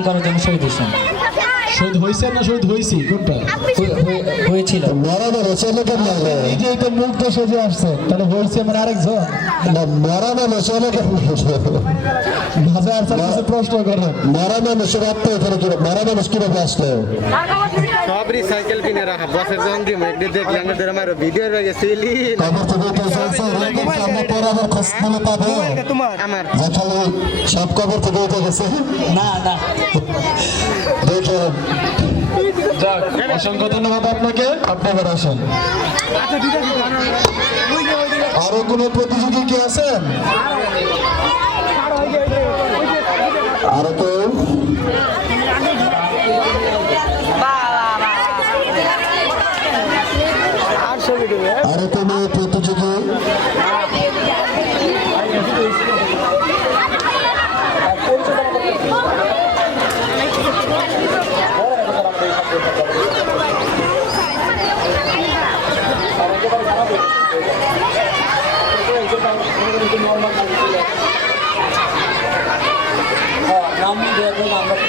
করার জন্য শহীদ হয়েছেন শহীদ হয়েছে না শহীদ হয়েছি? কোনটা হয়ে- হয়ে- হয়েছিল। মরা মানুষ অনেক লাগে এই যে এটা মুখ তো সোজা আসছে তাহলে হয়েছে মানে আরেকজন। না মরা মানুষ অনেক মাঝে আর কিছু প্রশ্ন করেন। মরা মানুষের আত্মা এখানে কি মরা মানুষ কীভাবে আসলো? সব রিসাইকেল কিনে রাখা বসের জন দিম একদিন দেখলাম এদের আমার ভিডিও রয়ে গেছে কবর থেকে উঠে এসেছে এরকম সামনে পরে আবার খোঁজ নিলে পাবে। আমার সব কবর থেকে উঠে গেছে না না। যাক অসংখ্য ধন্যবাদ আপনাকে। আপনি এবার আসেন। আরও কোনো প্রতিযোগী কি আছেন? আরও কেউ? আরও কোনো প্রতিযোগী নাম দিয়ে আমরা